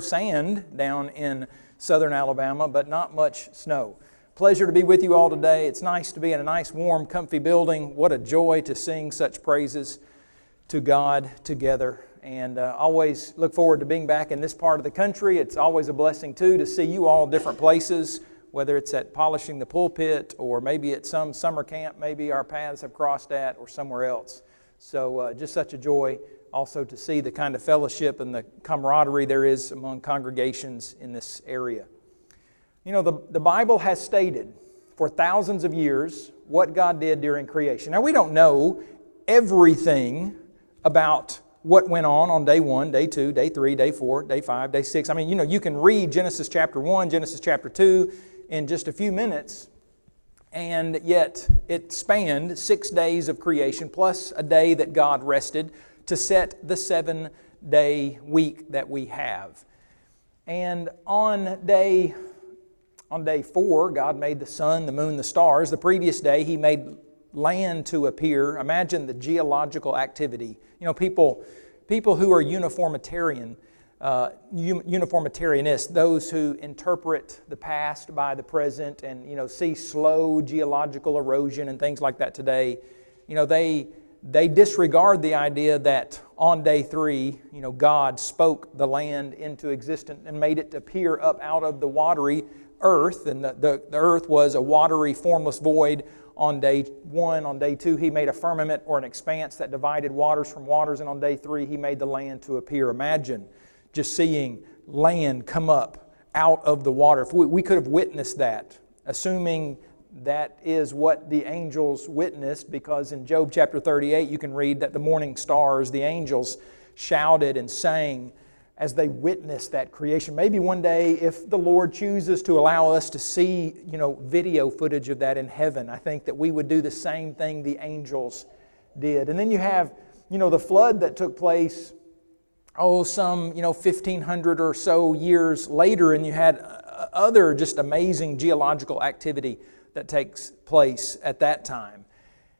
Sand down in southern Alabama, but not much snow. Pleasure to be with you all today. It's nice to be in a nice, warm, comfy building. What a joy to sing such praises to God together. And always look forward to being back in this part of the country. It's always a blessing, too, to see you all different places, whether it's at Polishing the Pulpit or maybe at some summer camp maybe our paths have crossed at or somewhere else. So just such a joy also to see the kind of fellowship and the camaraderie there is among congregations in this area. You know, the Bible has stated for thousands of years what God did during creation. Now, we don't know everything about what went on day 1, day 2, day 3, day 4, day 5, day 6. I mean, you know, you can read Genesis chapter 1, Genesis chapter 2 in just a few minutes, and yet it spanned 6 days of creation plus a day that God rested to set the 7-day week that we have. And on day 4, God made the sun, the moon, the stars. The previous day, He made land to appear. Imagine the geological activity. You know, people who are uniformitarianists, those who interpret the past by the present and, you know, see slow geological erosion and things like that today, you know, they disregard the idea that on day 3, you know, God spoke the land into existence and made it appear up out of the watery earth. And the earth was a watery, formless void on day 1. On day 2, He made a firmament or an expanse that divided waters from waters. And on day 3, He made the land to appear. Imagine just seeing land come up out of the water. If we could have witnessed that, assuming that is what the angels witnessed, because in Job chapter 38 you can read that the morning stars, the angels, shouted and sang as they witnessed that creation. Maybe one day, if the Lord chooses to allow us to see, you know, video footage of that in heaven, I think that we would do the same thing the angels did. And then you have, you know, the flood that took place, some, 1,500 or so years later, and you had other just amazing geological activity that takes place at that time.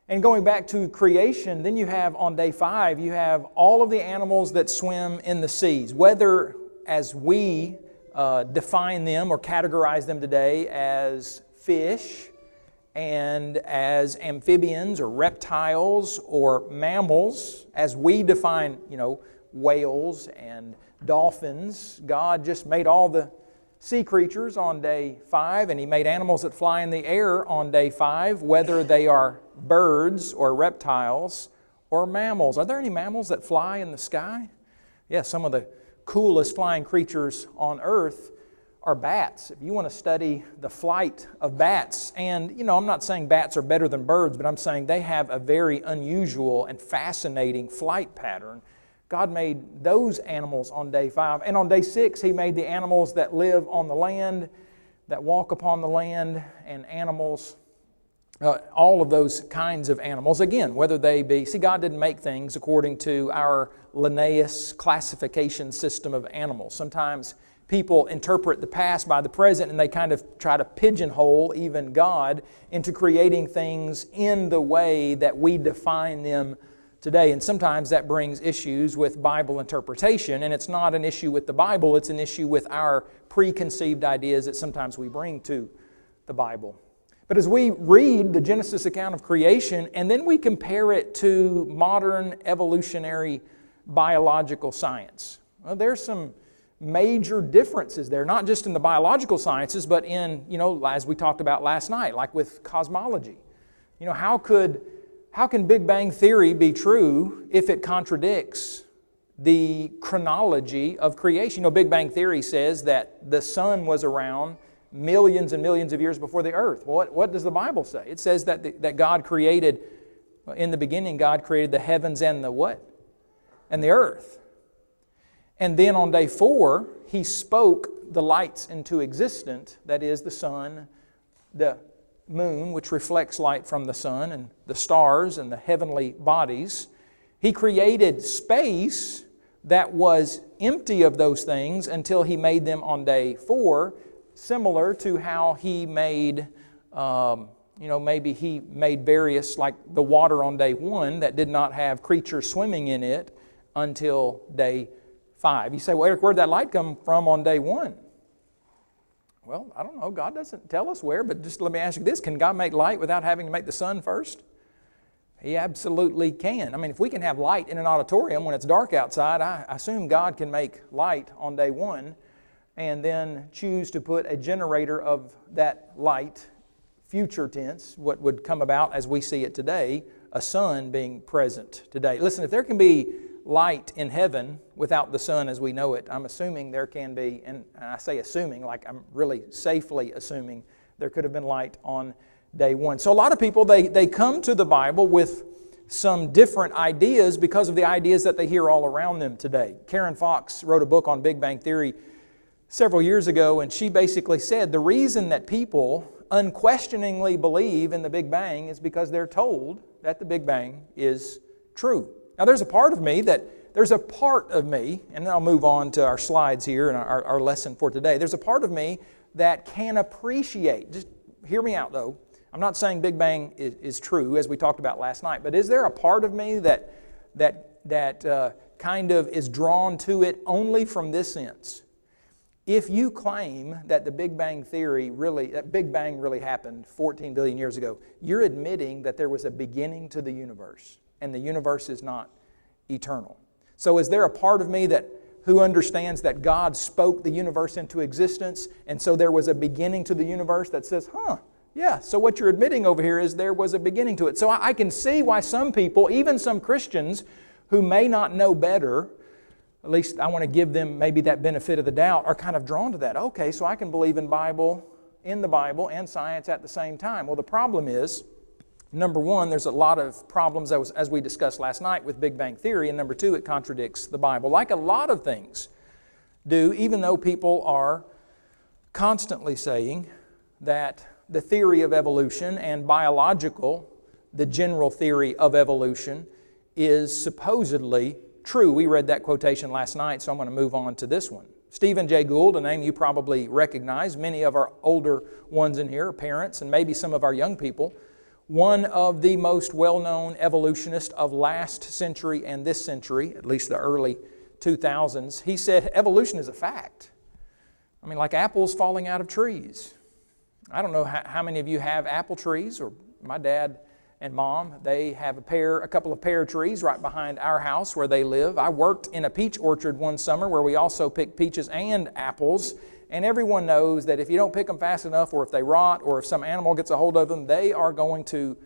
And going back to creation, then you have on day 5, you have all of the animals that swim in the seas, whether as we define them or categorize them today as fish and as amphibians or reptiles or mammals, as we define, whales and dolphins. God just made all the sea creatures on day 5, and He made animals that fly in the air on day 5, whether they are birds or reptiles or mammals. Are there any mammals that fly in the sky? Yeah, some of the coolest flying creatures on earth are bats. If you want to study the flight of bats, and I'm not saying bats are better than birds, but I'm saying they have a very unusual and fascinating flight pattern. God made those animals on day 5. And on day 6, He made the animals that live on the land, that walk upon the land, and animals, all of those kinds of animals. Again, whether they be... See, God didn't make things according to our Linnaeus classification system of animals. Sometimes people interpret the past by the present, and they kind of try to pigeonhole even God into creating things in the way that we define them today. And sometimes that brings issues with Bible interpretation, and it's not an issue with the Bible, it's an issue with our preconceived ideas that sometimes we bring to the Bible. But as we read the Genesis account of creation, and then we compare it to modern evolutionary biological science, well, there's some major differences there, not just in the biological sciences, but in, as we talked about last night, like with cosmology. How can Big Bang Theory be true if it contradicts the chronology of creation? Big Bang Theory says that the sun was around millions and millions of years before the earth. Well, what does the Bible say? It says that God created, in the beginning, God created the heavens and the what? And the earth. And then on day 4, He spoke the lights into existence, that is the sun, the moon, which reflects light from the sun, and the stars and the heavenly bodies. He created space that was empty of those things until He made them on day 4, similar to how He made, maybe He made various, like the water on day 1 that did not have creatures swimming in it until day 5. You say, well, Eric, where'd that light come from on day 1? Well, I don't know. God doesn't tell us where, but just let me ask you this. Can God make light without having to make the sun first? He absolutely can. I mean, if we can have light in an auditorium when it's dark outside, I assume God can make light on day 1 and then choose to put a generator of that light, future tense, what would come about as we see it today, a sun being present today. Listen, if there can be light in heaven without the sun as we know it, I'm assuming there can be, and I say assuming like I'm really safely assuming, there could have been light on day 1. So a lot of people, they come to the Bible with some different ideas because of the ideas that they hear all around them today. Karen Fox wrote a book on Big Bang Theory several years ago, and she basically said the reason that people unquestioningly believe in the Big Bang is because they're told that the Big Bang is true. Now there's a part of me, and then I'll move on to our slides here and our lesson for today. There's a part of me that can appreciate, just hear me out though, I'm not saying Big Bang is true as we talked about last night, but is there a part of me that kind of is drawn to it only from this sense? If you claim that the Big Bang really happened 14 billion years ago, you're admitting that there was a beginning to the universe, and the universe is not eternal. So is there a part of me who understands that God spoke the universe into existence, and so there was a beginning to the universe that says, yeah, so what you're admitting over here is there was a beginning to it. So I can see why some people, even some Christians who may not know better, at least I want to give them maybe that benefit of the doubt, are kind of drawn to that. Okay, so I can believe in the Bible and science at the same time. Well, the problem is, number one, there's a lot of problems as we discussed last night with Big Bang Theory, and number two, it contradicts the Bible, like a lot of things do, even though people are constantly saying that the theory of evolution and the general theory of evolution is supposedly true. We read that quotation last night, so I'm going to move on to this one. Stephen Jay Gould, a name you probably recognize. Many of our older ones in here, parents, and maybe some of our young people. One of the most well-known evolutionists of last century and this century, at least the early 2000s, he said evolution is a fact. I mean, like apples falling out of trees. I don't know how many of you have apple trees, or my dad and mom, they have a couple of pear trees right behind our house where they live. I worked in a peach orchard one summer where we also picked peaches and apples, and everyone knows that if you don't pick them fast enough, or if they rot, or if some animal gets a hold of them, they're going to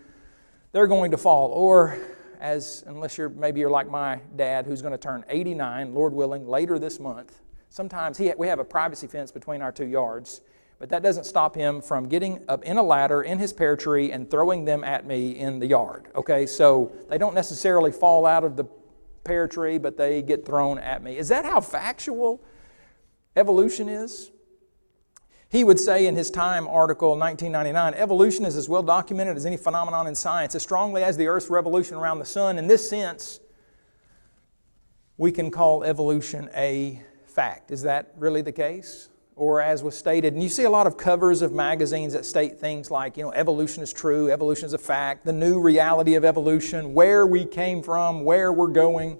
fall. Or unless you're like my dad, who's going to turn 89, Lord willing, later this month. Sometimes we have a privacy fence between our 2 yards. But that doesn't stop him from getting up in a ladder in his pear tree and throwing them at me in the yard. Okay, so they don't necessarily fall out of the pear tree, but they get thrown at me. Is that how factual evolution is? He would say in his Time article in 1999, evolution is as well documented as any phenomenon in science, as strongly as the Earth's revolution around the sun. In this sense, we can call evolution a fact. Is that really the case? Or as was stated, and you see a lot of covers of magazines that state things like, evolution is true, evolution is a fact, the new reality of evolution, where we came from, where we're going.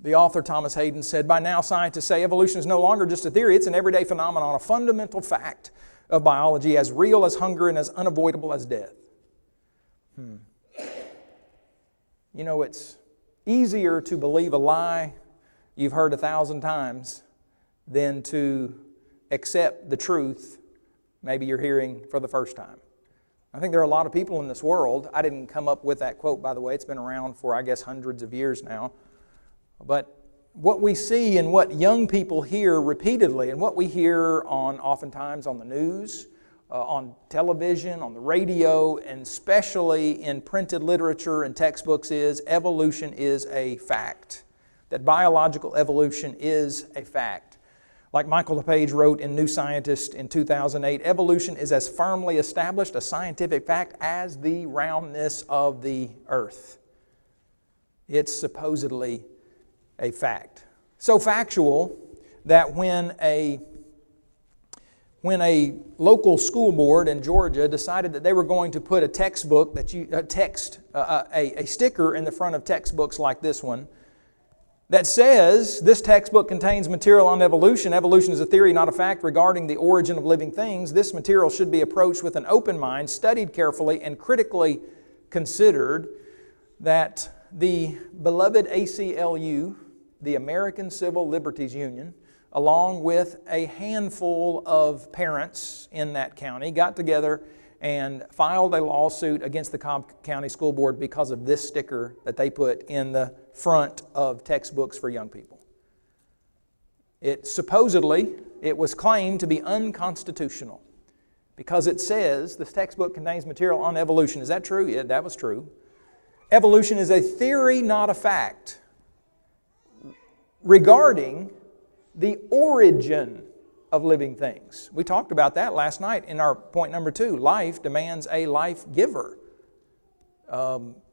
The author Thomas Hayden said, by now scientists say evolution is no longer just a theory, it's an everyday phenomenon, a fundamental fact of biology, as real as hunger and as unavoidable as death. It's easier to believe a lie you've heard 1,000 times than to accept the truth maybe you're hearing for the first time. I think there are a lot of people in this world. I didn't come up with that quote, by the way. It's been around for, I guess, hundreds of years now. But what we see and what young people hear repeatedly, and what we hear oftentimes on the news, on television, on the radio, and especially in printed literature and textbooks, is evolution is a fact. That biological evolution is a fact. Like Michael LePage wrote in New Scientist in 2008, evolution is as firmly established a scientific fact as the roundness of the earth. It's supposedly a fact. So factual that when a local school board in Georgia decided that they were going to put a textbook a sticker in the front of textbooks like this one, that says this textbook contains material on evolution. Evolution is a theory, not a fact, regarding the origin of living things. This material should be approached with an open mind, studied carefully, and critically considered. That the beloved ACLU, the American Civil Liberties Union, along with a handful of parents in that county, got together and filed a lawsuit against the Cobb County School Board because of this sticker that they put in the front of textbooks for young people. It was claimed to be unconstitutional because it says this textbook contains material on evolution. Is that true? Yeah, that was true. Evolution is a theory, not a fact, regarding the origin of living things. We talked about that last night in our point number 2. Life demands a life giver.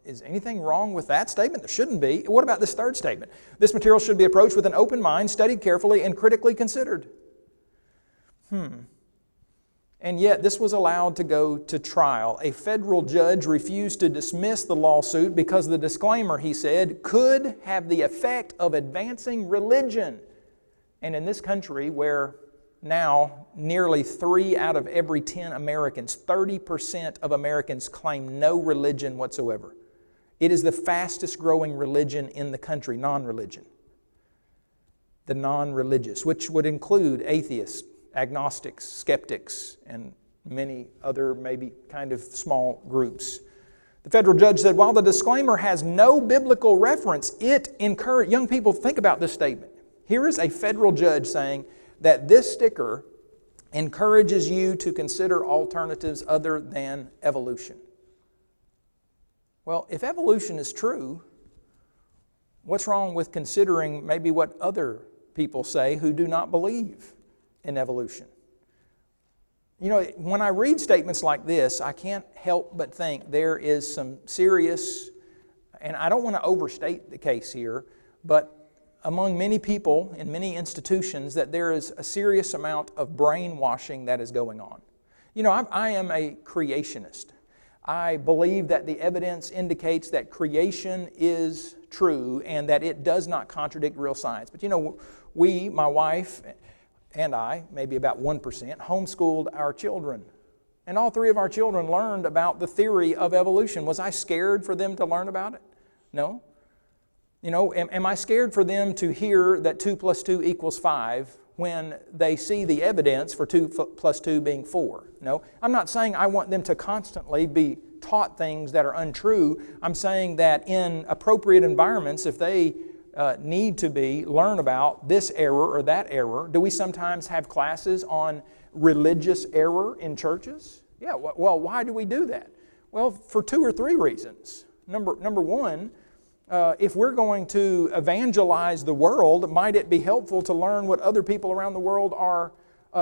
Is anything wrong with that statement? There shouldn't be. What about this third statement? This material should be approached with an open mind, studied carefully, and critically considered. And yet this was allowed to go to trial. A federal judge refused to dismiss the lawsuit because the disclaimer, he said, could have the effect of advancing religion. And in this country where now nearly 3 out of every 10 Americans, 30% of Americans claim no religion whatsoever. It is the fastest growing religion in the country, non-religion. The non-religious, which would include atheists, agnostics, skeptics, and many other maybe kind of small groups. The federal judge said, while the disclaimer has no biblical reference, it encouraged young people. Think about this statement. Here is a federal judge saying that this sticker encourages you to consider alternatives other than evolution. Well, if evolution is true, what's wrong with considering maybe what other people say who do not believe in evolution? You know, when I read statements like this, I can't help but think there is some serious, and I don't want to overstate the case here, but among many people in many institutions that there is a serious amount of brainwashing that is going on. You know, I am a creationist. I believe that the evidence indicates that creation is true and that it does not contradict real science. But you know, we, my wife and I, maybe about 1%, homeschooled our children. And all 3 of our children learned about the theory of evolution. Was I scared for them to learn about it? No. You know, am I scared for them to hear that 2 + 2 = 5 when they see the evidence for 2 + 2 being 4? No. I'm not saying I want them to constantly be taught things that are untrue. I'm saying that in appropriate environments, if they need to learn about this error or that error. Do we sometimes have classes on religious error in churches? Yeah, well, why do we do that? Well, for 2 or 3 reasons. Number one, if we're going to evangelize the world, might it be helpful to learn what other people around the world are,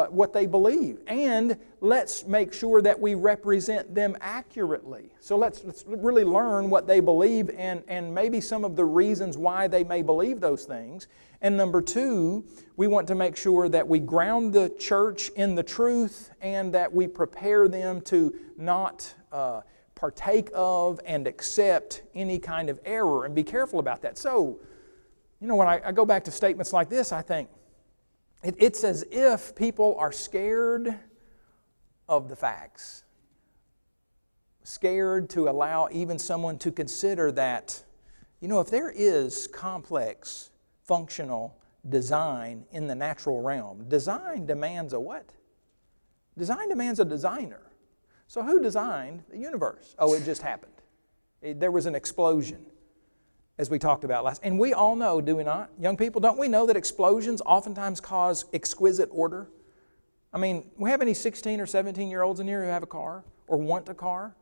what they believe? And let's make sure that we represent them accurately. So let's really learn what they believe and maybe some of the reasons why they may believe those things. And number 2, we want to make sure that we ground the church in the truth and that we prepare them to not partake of and accept any kind of error, and be careful about that. So, you know, when I go back to statements like this, I think it's as if people are scared of the facts, scared to allow even someone to consider that, you know, if there is complex, functional design in the natural realm, design demands a what? Design demands a designer. So who designed the universe? Oh, it just happened. There was an explosion, as we talked about last. And we all know, do we not? Young people, don't we know that explosions oftentimes cause exquisite order? I mean, we have any 16 or 17-year-olds in here who have a car or want a car?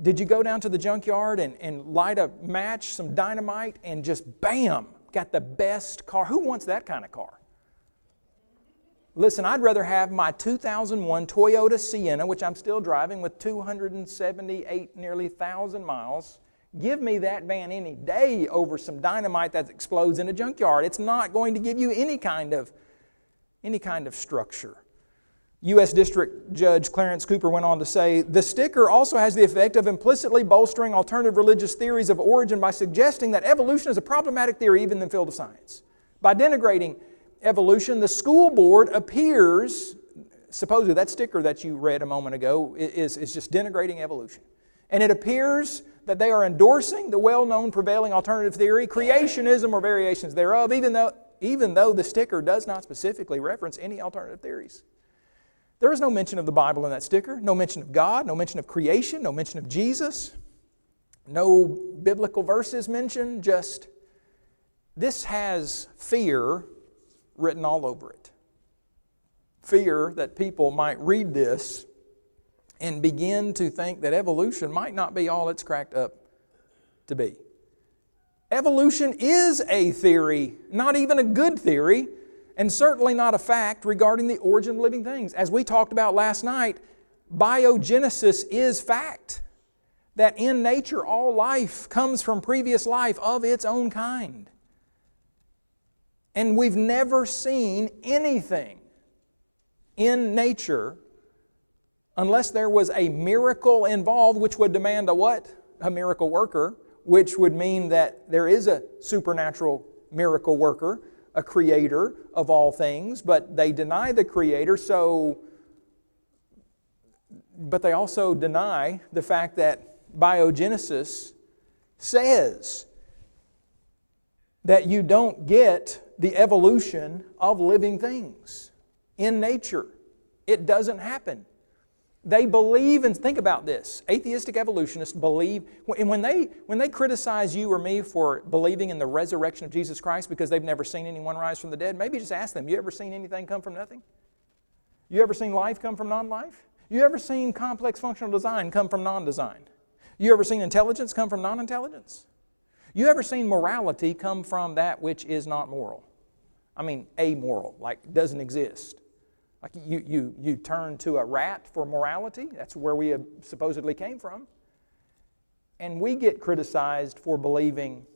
Did you go down to the junkyard and light a match, some dynamite, and just bam, got the best car? Who wants that kind of car? Listen, I'd rather have my 2001 Toyota Sienna, which I'm still driving with 278 nearly 1,000 miles. Give me that van any day over some dynamite that explodes in a junkyard. It's not going to give you any kind of structure. U.S. District Judge Clarence Cooper went on to say, the sticker also has the effect of implicitly bolstering alternative religious theories of origin by suggesting that evolution is a problematic theory even in the field of science. By denigrating evolution, the school board appears, supposedly that sticker that you read a moment ago is just denigrating evolution. And it appears that they are endorsing the well-known prevailing alternative theory, creationism or variations thereof, even though the sticker does not specifically reference any alternative theories. There is no mention of the Bible in that sticker, no mention of God, no mention of creation, no mention of Jesus, no biblical verses mentioned, just this has fear written all over it. Fear that people might read this and begin to think that evolution might not be all it's cracked up to be. Evolution is a theory, not even a good theory, and certainly not a fact regarding the origin of living things. As we talked about last night, biogenesis is fact. That in nature all life comes from previous life of its own kind. And we've never seen anything in nature unless there was a miracle involved, which would demand a what? A miracle worker, which would mean that there is a supernatural miracle worker, a creator of all things, but they deny the creator, but they also deny the fact that biogenesis says that you don't get the evolution of living things in nature. It doesn't happen. They believe, and think about this, atheistic evolutionists believe, and when they criticize you or me for believing in the resurrection of Jesus Christ because they've never seen anyone rise from the dead, maybe just ask them, you ever seen anything come from nothing? You ever seen life come from non-life? You ever seen complex functional design come from non-design? You ever seen intelligence come from non-intelligence? You ever seen morality come from that which is not moral? I mean, amoral, like doesn't exist. Like you turn to a rat for morality. That's where we supposedly came from. And we get criticized for believing.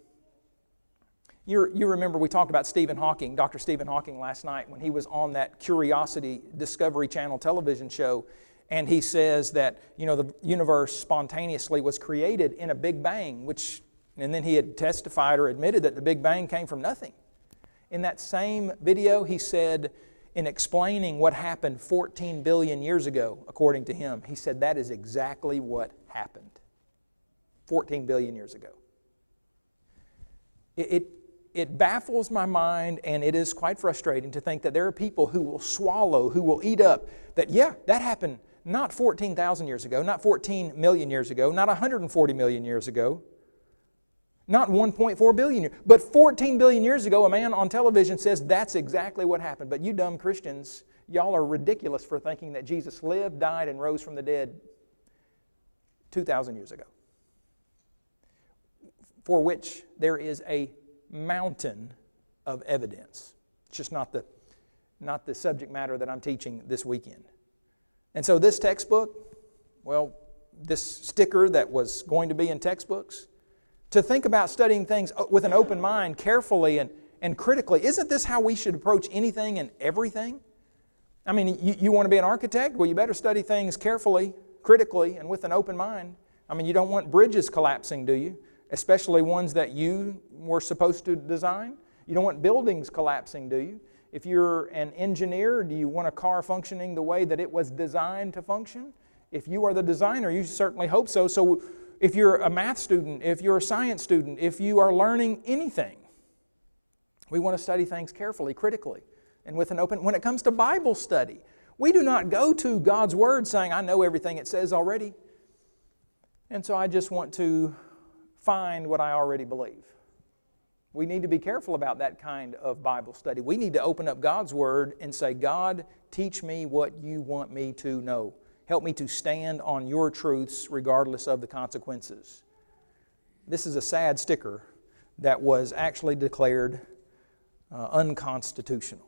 You remember we talked about Stephen Hawking, Dr. Stephen Hawking last night when he was on that Curiosity Discovery Channel television show. And he says that, the universe spontaneously was created in a Big Bang, and then he had testified or admitted that the Big Bang came from nothing. In that same video, he said, in explaining what happened 14 billion years ago, according to him, he said that is exactly what happened 14 billion years ago. It baffles my mind, and it is quite frustrating to think that there are people who will eat up, that that happened not 14,000 years ago, not 14 million years ago, not 140 million years ago, not 1.4 billion years, but 14 billion years ago, a man on television says that's exactly what happened. But you dumb Christians, y'all are ridiculous for thinking that Jesus lived, died, and rose from the dead 2,000 years ago, for which there is a mountain of evidence. It's just not the subject matter that I'm teaching this weekend. And so this textbook, this sticker that was going to be in textbooks, to think about studying things with an open mind, carefully and critically. Isn't this how we should approach anything and everything? I mean, you want to be an architect? Well, you better study things carefully, critically, and with an open mind. I mean, you don't want bridges collapsing, do you? Especially ones that you were supposed to design. You don't want buildings collapsing, do you? If you're an engineer, do you want a car functioning the way that it was designed to function? If you are the designer, you certainly hope so. So if you're a math student, if you're a science student, if you are learning anything, we want to study things carefully, critically, and with an open. When it comes to Bible study, we do not go to God's Word saying, I know everything it says already, and so I just want to find what I already believe. We need to be careful about that kind of Bible study. We need to open up God's Word and say, God, teach me what you want me to know. Help me to stand on your truths regardless of the consequences. This is a sad sticker that was actually declared unconstitutional.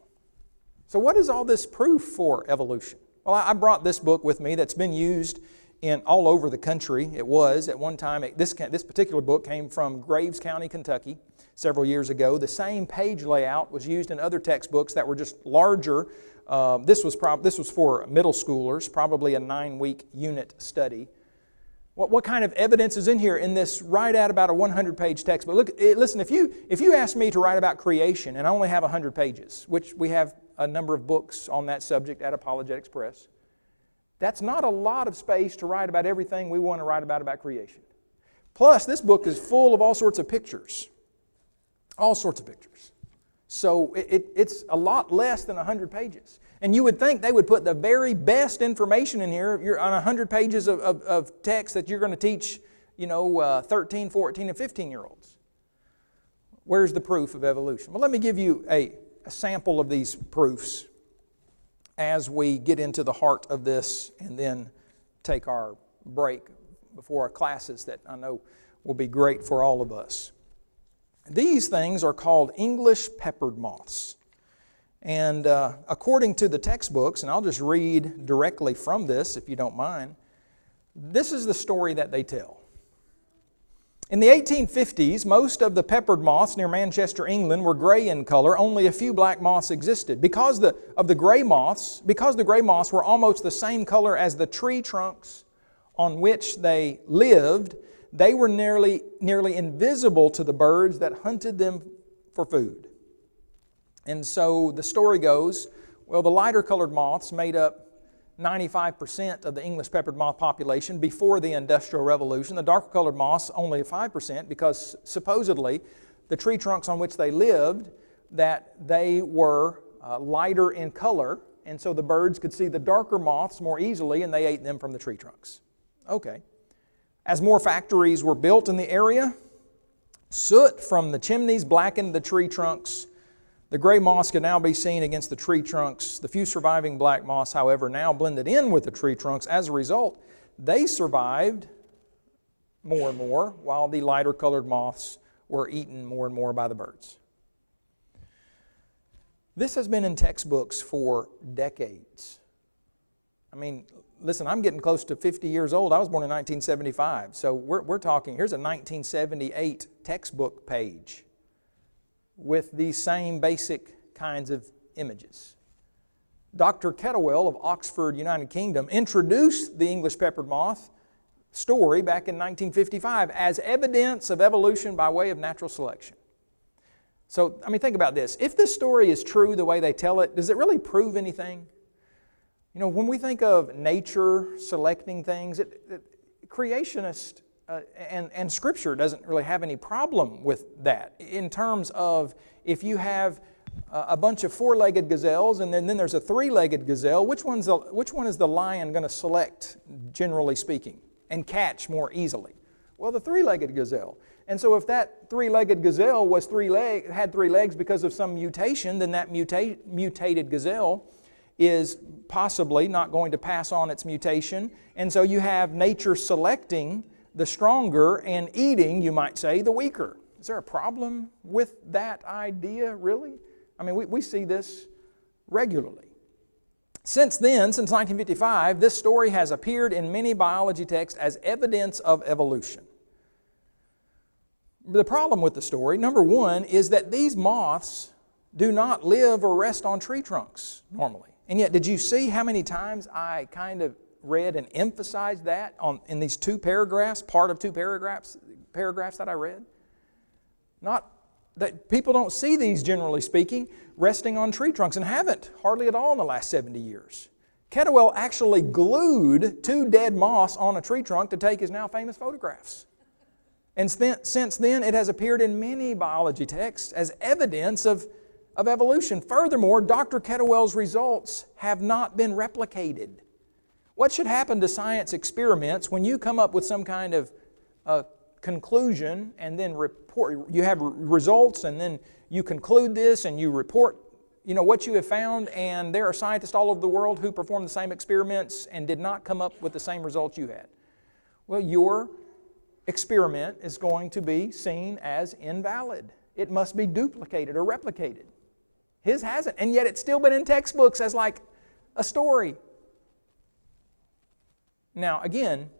So what is all this proof for evolution? Well, I brought this book with me that's been used in all over the country. It was at one time. This particular book came from Graves County, Kentucky. several years ago. The same page layout was used in other textbooks that were just larger. This was for middle schoolers, probably a 9-week unit study. What kind of evidence is in here in this right at about a 100-page textbook? Look, listen, if you ask me to write about creation, and I only have 100 pages, which we have a number of books on that subject at Apologetics Press, that's not a lot of space to write about everything we want to write about creation. Plus, this book is full of all sorts of pictures. All sorts of pictures. So it's a lot less than 100 pages. And you would think they would put the very best information in here. You're on 100 pages of text that you're going to teach, 13, 14, and 15-year-olds. Where's the proof of evolution? Well, let me give you a sample of these proofs as we get into the heart of this and then take our break before our classes that I know will be great for all of us. These things are called English peppered moths. And according to the textbooks, and I'll just read directly from this if you don't mind, this is the story that they tell. In the 1850s, most of the peppered moths near Manchester, England were gray in color. Only a few black moths existed. Because the gray moths were almost the same color as the tree trunks on which they lived, they were nearly invisible to the birds that hunted them for food. And so the story goes, well, the lighter colored moths made up 95% of the English peppered moth population before the Industrial Revolution. The darker colored moths only 5% because supposedly the tree trunks on which they lived, that they were lighter in color, and so the birds could see the darker moths more easily and they ate them from the tree trunks. Okay. As more factories were built in the area, soot from the chimneys blackened the tree trunks. The gray moths could now be seen against the tree trunks. The few surviving black moths, however, now blended in with the tree trunks. As a result, they survived more and more, while the lighter colored moths were eaten more and more by the birds. This has been in textbooks for decades. I mean, listen, I'm getting close to 50 years old. I was born in 1975. So we're talking, here's a 1978 textbook page with these same basic kinds of images. Dr. Kettlewell of Oxford, United Kingdom, introduced the English peppered moth story back in 1955 as evidence of evolution by way of natural selection. So, I mean, think about this. If this story is true the way they tell it, does it really prove anything? When we think of nature selecting things, creationists and Scripture doesn't really have any problem with that. In terms of if you have a bunch of four-legged gazelles and then there's a three-legged gazelle, which one is the lion going to select, generally speaking, and catch more easily? Well, the three-legged gazelle. And so if that three-legged gazelle had three legs because of some mutation, then that mutated gazelle is possibly not going to pass on its mutation. And so you have nature selecting the stronger and eating, you might say, the weaker. Is there a problem with that idea, really? I mean, we see this regularly. Since then, since 1955, this story has appeared in many biology texts as evidence of evolution. The problem with the story, number one, is that these moths do not live or rest on tree trunks normally. And yet, did you see how many times I kind of read and emphasized that in these two paragraphs, part of two paragraphs that I read? Not that people don't see these, generally speaking, resting on tree trunks, and haven't hardly at all in the last 70 years. Kettlewell actually glued two dead moths on a tree trunk to take his now famous photographs. And since then, it has appeared in many biology texts as evidence of evolution. Furthermore, Dr. Kettlewell's results have not been replicated. What should happen to science experiments when you come up with some kind of conclusion and then report? You have results and then you conclude this and you report what you have found, and there are scientists all over the world who performed the same experiments and did not come up with the same results you had. Well, your experiment is going to be seen as invalid. It must be duplicated or replicated. His hasn't, and yet it's still been in textbooks as like a story. Now, again,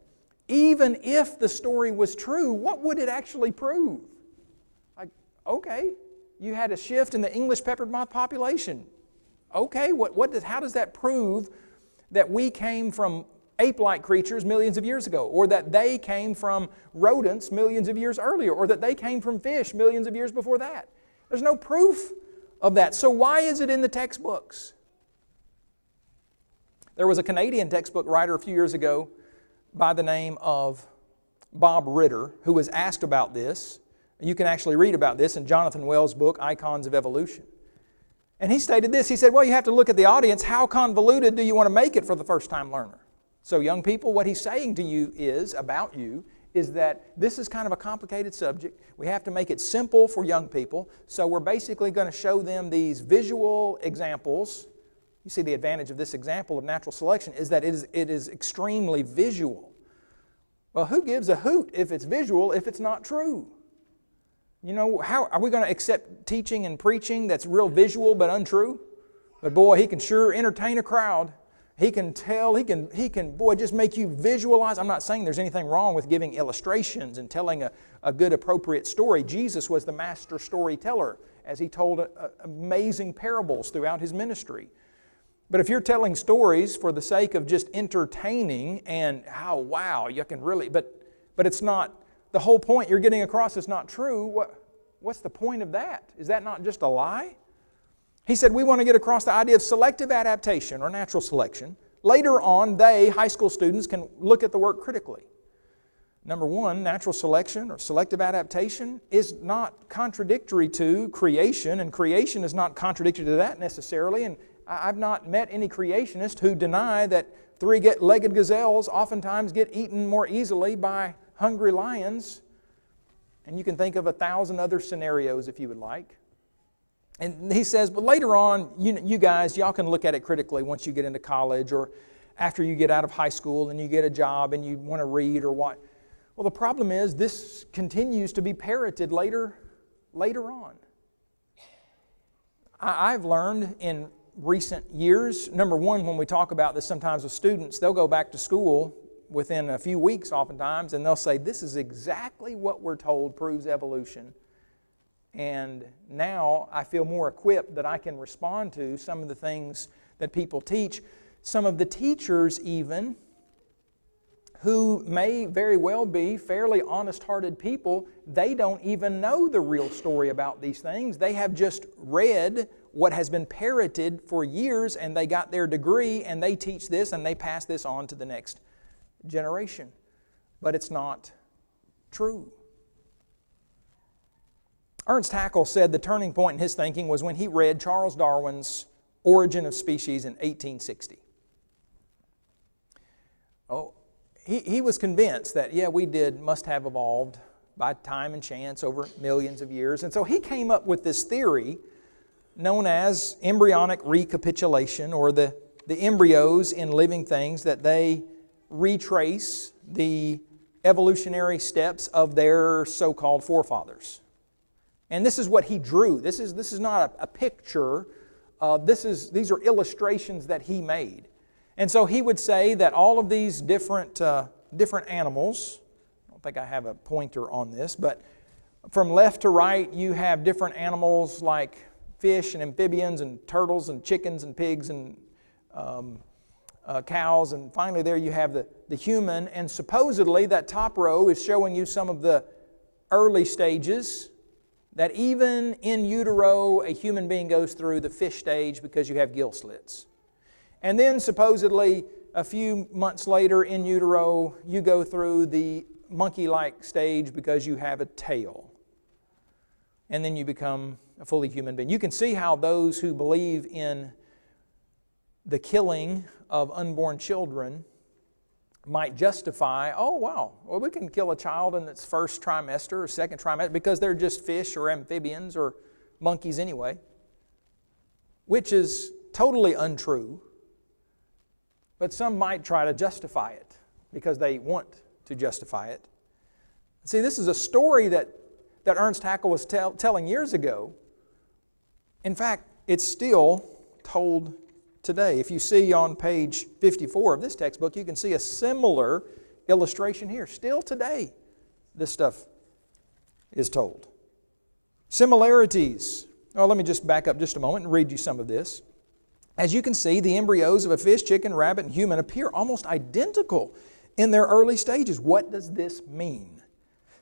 even if the story was true, what would it actually prove? Like, Okay. You had a shift in the English peppered moth population. Okay, how does that prove that we came from ape-like creatures millions of years ago, or that they came from rodents millions of years earlier, or that they came from fish millions of years before that? There's no proof of that. So why is it in the textbooks? There was a Canadian textbook writer a few years ago by the name of Bob Ritter who was asked about this. You can actually read about this in Jonathan Wells' book, Icons of Evolution. And he stated this. He said, well, you have to look at the audience. How convoluted do you want to make it for the first-time learner? So young people, what he's saying to you is, about you, is that this is kind of a complicated subject. We have to make it simple for young people. So we're basically going to show them these visual examples. You see, the advantage of this example of natural selection is that it is extremely visual. Well, who gives a hoot if it's visual if it's not true? You know, how are we going to accept teaching and preaching that's real visual but untrue? But boy, he can sure entertain a crowd. He can tell, he can, boy, just make you visualize. I'm not saying there's anything wrong with giving illustrations and telling a good, appropriate story. Jesus was the master storyteller as He told amazing parables throughout His ministry. But if you're telling stories for the sake of just entertaining and how, wow, you can really, but it's not, the whole point you're getting across is not true, what's the point of that? Is that not just a lie? He said we want to get across the idea of selective adaptation or natural selection. Later on, high school students, can look at the work critically. Number one, natural selection or selective adaptation is not contradictory to creation, and creation is not contradictory to that necessarily. And I've not met any creationist who deny that three-legged gazelles oftentimes get eaten more easily by hungry lions. And you can think of 1,000 other scenarios if you would like. And he says, but later on, you guys, y'all can look at it critically once you get into college or after you get out of high school and you get a job and you want to read or what. Well, the problem is this continues to be parroted later on. I've learned in recent years, number one, when we talk about this sometimes with students, they'll go back to school within a few weeks oftentimes and they'll say, this is exactly what we're told proves evolution. And now I feel more equipped that I can respond to some of the things that people teach. Some of the teachers even, who may very well be fairly honest-hearted people, they don't even know the real story about these things. They have just read what has been parroted for years and they got their degree and they teach this and they pass this on to the next generation. But it's not true. Ernst Haeckel said the turning point in his thinking was when he read Charles Darwin's Origin of Species in 1860. He was convinced that, we must have evolved by time and chance over millions of years. And so he came up with this theory known as embryonic recapitulation, or the embryos in living things, that they retrace the evolutionary steps of their so-called forefathers. And this is what he drew. This is not a picture. These are illustrations that he made. And so he would say that all of these different animals, I don't think I have a pointer on this, but from left to right you have different animals like fish and amphibians and turtles and chickens and pigs and cows, and finally there you have the human, and supposedly that top row is showing you some of the early stages that even in utero a human being goes through, the fish stage, because you have gill slits. And then supposedly a few months later in utero you go through the monkey-like stage because you have a tail. And then you become a fully human being. You can see how those who believe in the killing of unborn children might justify, we can kill a child in its first trimester or second trimester because they're just fish or amphibians or monkeys anyway, which is totally untrue. But some might try to justify it because they want to justify it. See, this is a story that Ernst Haeckel was telling years ago. In fact, it's still told today. If you see on page 54 of this textbook, you can see a similar illustration here. Still today, this stuff is told. Similarities. Well, let me just back up just a moment and read you some of this. As you can see, the embryos of a fish, chicken, rabbit, and human appear almost identical in their early stages. What does this mean?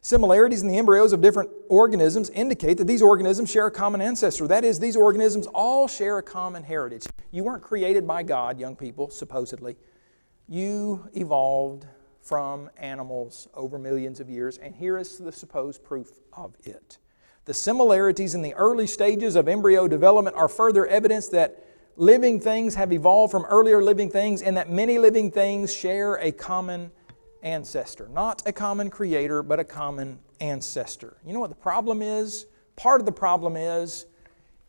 Similarities in the embryos of different organisms indicate that these organisms share a common ancestor. That is, these organisms all share a common heritage. You weren't created by God, young people, supposedly. You evolved from animals over millions of years, and here is the supposed proof of it. The similarities in the early stages of embryo development are further evidence that living things have evolved from earlier living things and that many living things share a common ancestor. Not a common creator, but a common ancestor. You know what the problem is? Part of the problem is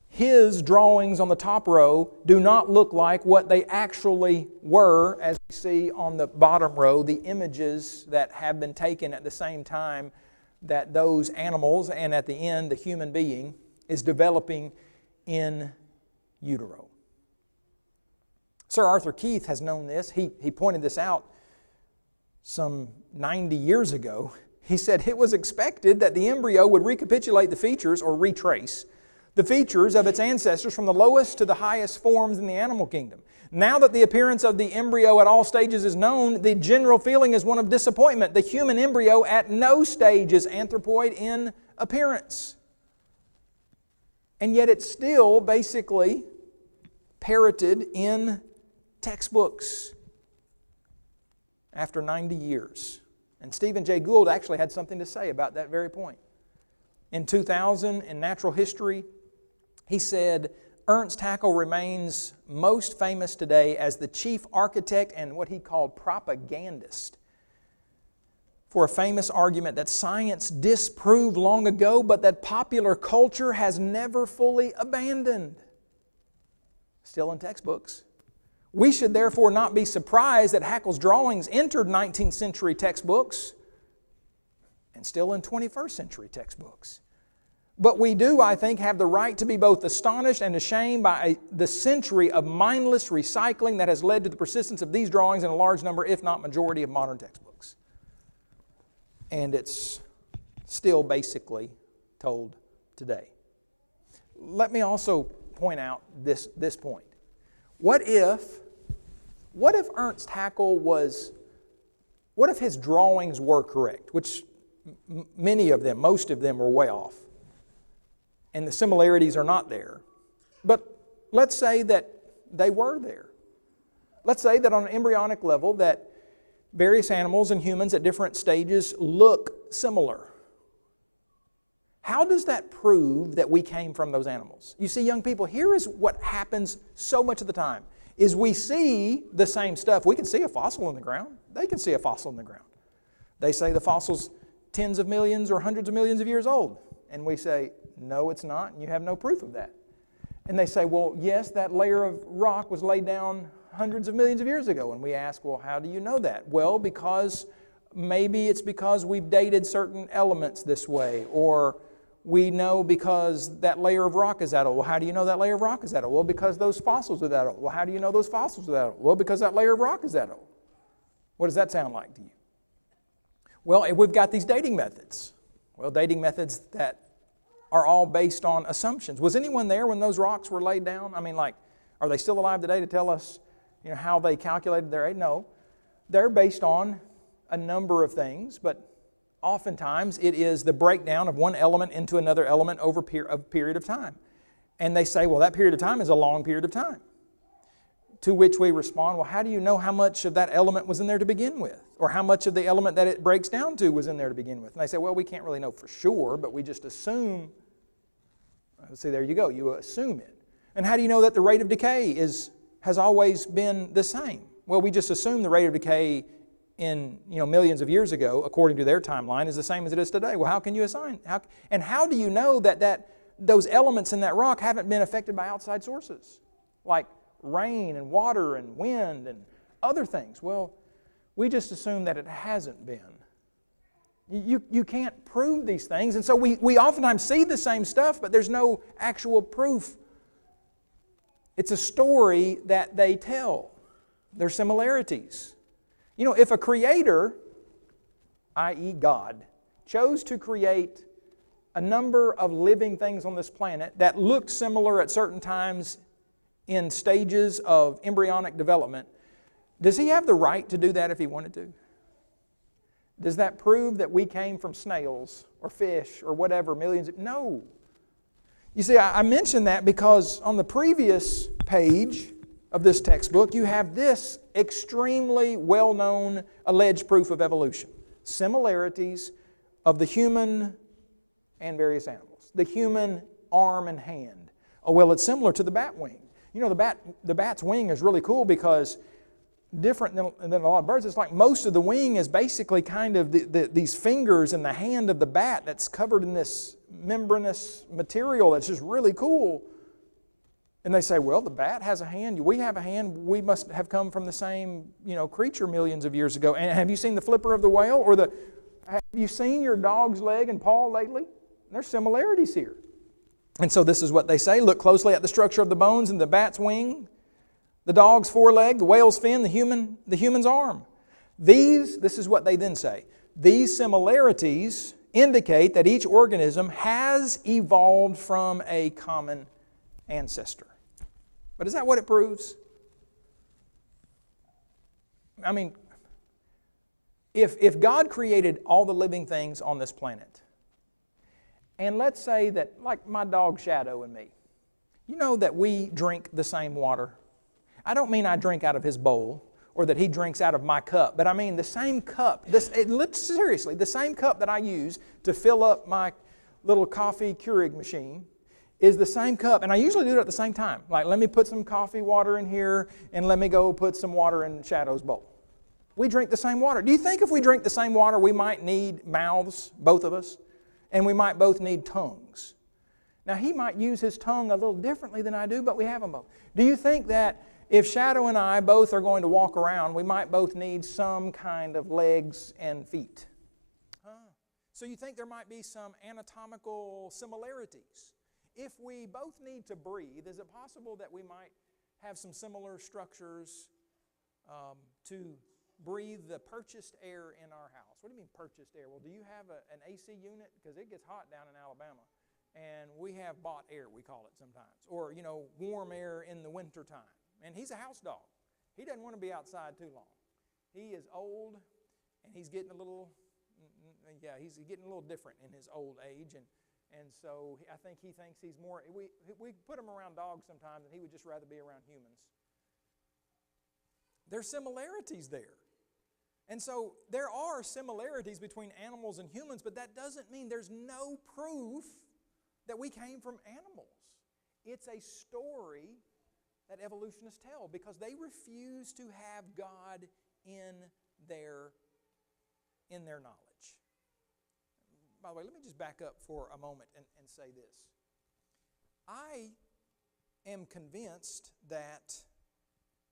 his drawings on the top row do not look like what they actually were, as we see on the bottom row, the images that have been taken at the same time that those animals and at the end the human being is developing in utero. Sir Arthur Keith has known this. He pointed this out some 90 years ago. He said it was expected that the embryo would recapitulate the features or retrace the features of its ancestors from the lowest to the highest forms in the animal kingdom. Now that the appearance of the embryo at all stages is known, the general feeling is one of disappointment. The human embryo at no stage is anthropoid in appearance. And yet it's still basically parroted in textbooks after 90 years. And Stephen Jay Gould actually had something to say about that very point. In 2000, in Natural History, he said, Ernst Haeckel remains most famous today as the chief architect and what he called propagandist for a famous argument that science disproved long ago, but that popular culture has never fully abandoned. Still in textbooks. We should therefore not be surprised that Haeckel's drawings entered 19th century textbooks and still in 21st century textbooks. But we do, I think, have the right to be both astonished and ashamed by the century of mindless recycling that has led to the persistence of these drawings in a large number, if not majority, of modern textbooks. And it's still basically told today. Let me also point out this point. What if Ernst Haeckel what if his drawings were correct, which most of them were way off, and the similarities are not there. But let's say that they were there. Let's say that on an embryonic level that various animals and humans at different stages look similar. How does that prove that we came from those animals? You see, young people, here is what happens so much of the time, is we see the same stuff. We can see a fossil in the ground. They can see a fossil in the ground. They say the fossil's tens of millions or hundreds of millions of years old. And we say, no, it's not, and you have no proof of that. And they say, well, yes, that layer of rock was laid down hundreds of millions of years ago. And we ask, well, how do you know that? Well, maybe it's because we've dated certain elements this way, or we know because that layer of rock is that old. Well, how do you know that layer of rock is that old? Well, because those fossils are that old. Well, how do you know those fossils are that old? Well, because that layer of rock is that old. What does that sound like to you? Well, we've got these dating methods. Well, dating methods that are all based on assumptions. Was anyone there when those rocks were laid down? I mean, are they still alive today to tell us, how they calculated their age? No. They're based on a number of things, but oftentimes it is the breakdown of one element into another element over a period of time. And they say, well, that period of time is a long period of time. To which we respond, well, how do you know how much of that element was in there to begin with? Or how much of the element that it breaks down to was in there to begin with? And they say, well, we can't really know for sure, but we just assume. See, there you go. You assume it. And how do you know that the rate of decay has always been the same? Well, we just assume the rate of decay in millions of years ago, according to their timeline, is the same as it is today. Well, how can you assign? How do you know that those elements in that rock haven't been affected by outside sources, like rain and water and wind and other things? Well, we just assume that it hasn't been. You can't prove these things, and so we oftentimes see the same stuff, but there's no actual proof. It's a story that they tell. Their similarities. If a creator, i.e. God, chose to create a number of living things on this planet that look similar at certain times in stages of embryonic development, does He have the right to do that if He wanted to? Does that prove that we came from snails or fish or whatever, millions of... No. You see, I mention that because on the previous page of this textbook, you have this extremely well-known alleged proof of evolution. Similarities of the human and various animals. The human arm and hand. Oh, well, it's similar to the bat wing. You know, the bat's wing is really cool because different than a lot of birds. It's like most of the wing is basically kind of these fingers in the hand of the bat that's covered in this membranous material that's just really cool. And they say, well, the bat has a hand, we have a hand, we must have come from the same, creature millions of years ago. And have you seen the flipper of the whale? Have you seen your dog's leg and paw lately? There's similarities here. And so this is what they say. Look closely at the structure of the bones in the bat's wing, the dog's foreleg, the whale's fin, the human's arm. This is what they then say. These similarities indicate that each organism has evolved from a common ancestor. But is that what it proves? I mean, if God created all the living things on this planet, and let's say that, like my dog Shadow and me, you know that we drink the same water. I don't mean I drink out of his bowl or that he drinks out of my cup, but I mean the same cup. Seriously, the same cup that I use to fill up my little coffee Keurig machine is the same cup, and I usually do it at the same time. Like, let me put some coffee water in here, and let me go put some water in Shadow's bowl. We drink the same water. Do you think if we drink the same water, we might need mouths, both of us, and we might both need tongues? Now, he might use his tongue a little differently than I do, but we have them both. Do you think that if Shadow and I both are going to walk around, we might both need some kind of legs and feet? So you think there might be some anatomical similarities? If we both need to breathe, is it possible that we might have some similar structures to breathe the purchased air in our house? What do you mean purchased air? Well, do you have an AC unit? Because it gets hot down in Alabama. And we have bought air, we call it sometimes. Or, warm air in the wintertime. And he's a house dog. He doesn't want to be outside too long. He is old, and he's getting a little different in his old age. And so I think he thinks he's more, we put him around dogs sometimes, and he would just rather be around humans. There's similarities there. And so there are similarities between animals and humans, but that doesn't mean there's no proof that we came from animals. It's a story that evolutionists tell because they refuse to have God in their knowledge. By the way, let me just back up for a moment and say this. I am convinced that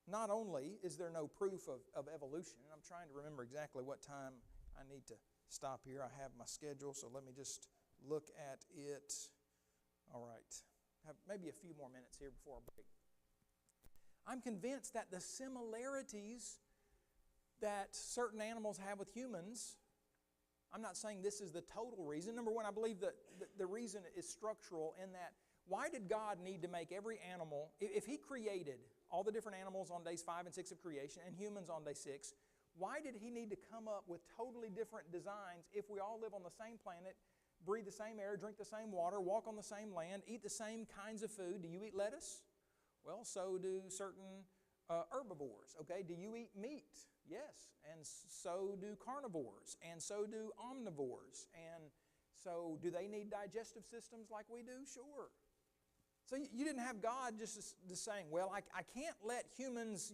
not only is there no proof of evolution, and I'm trying to remember exactly what time I need to stop here. I have my schedule, so let me just look at it. All right. Have maybe a few more minutes here before our break. I'm convinced that the similarities that certain animals have with humans, I'm not saying this is the total reason. Number one, I believe that the reason is structural in that why did God need to make every animal, if He created all the different animals on days 5 and 6 of creation and humans on day 6, why did He need to come up with totally different designs if we all live on the same planet, breathe the same air, drink the same water, walk on the same land, eat the same kinds of food? Do you eat lettuce? Well, so do certain herbivores. Okay, do you eat meat? Yes, and so do carnivores, and so do omnivores. And so do they need digestive systems like we do? Sure. So you didn't have God just saying, well, I can't let humans,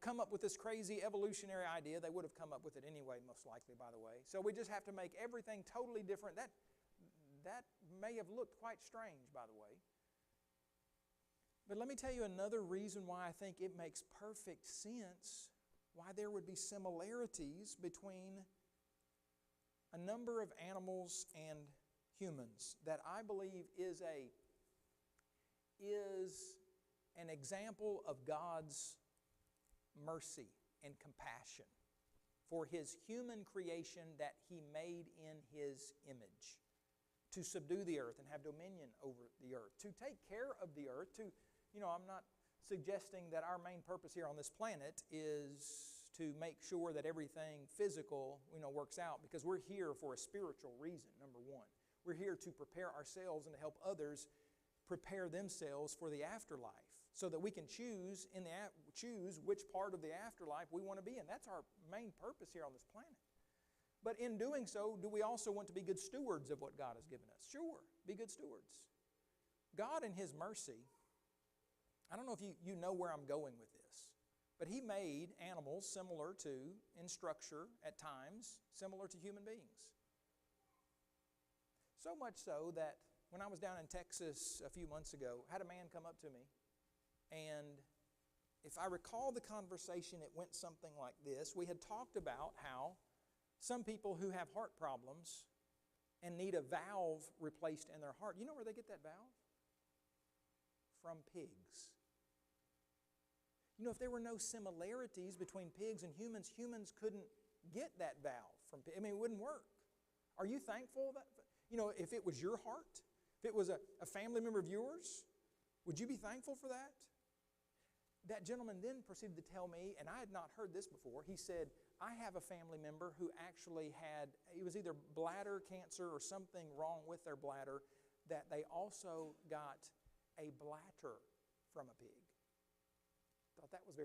come up with this crazy evolutionary idea. They would have come up with it anyway, most likely, by the way. So we just have to make everything totally different. That may have looked quite strange, by the way. But let me tell you another reason why I think it makes perfect sense why there would be similarities between a number of animals and humans that I believe is an example of God's mercy and compassion for His human creation that He made in His image. to subdue the earth and have dominion over the earth, to take care of the earth, I'm not suggesting that our main purpose here on this planet is to make sure that everything physical, works out, because we're here for a spiritual reason, number one. We're here to prepare ourselves and to help others prepare themselves for the afterlife, so that we can choose which part of the afterlife we want to be in. That's our main purpose here on this planet. But in doing so, do we also want to be good stewards of what God has given us? Sure, be good stewards. God in His mercy, I don't know if you know where I'm going with this, but He made animals similar to, in structure at times, similar to human beings. So much so that when I was down in Texas a few months ago, I had a man come up to me, and if I recall the conversation, it went something like this. We had talked about how some people who have heart problems and need a valve replaced in their heart, you know where they get that valve? From pigs. If there were no similarities between pigs and humans, humans couldn't get that valve from pigs. It wouldn't work. Are you thankful that, if it was your heart, if it was a family member of yours, would you be thankful for that? That gentleman then proceeded to tell me, and I had not heard this before, he said, I have a family member who actually it was either bladder cancer or something wrong with their bladder, that they also got a bladder from a pig. Thought that was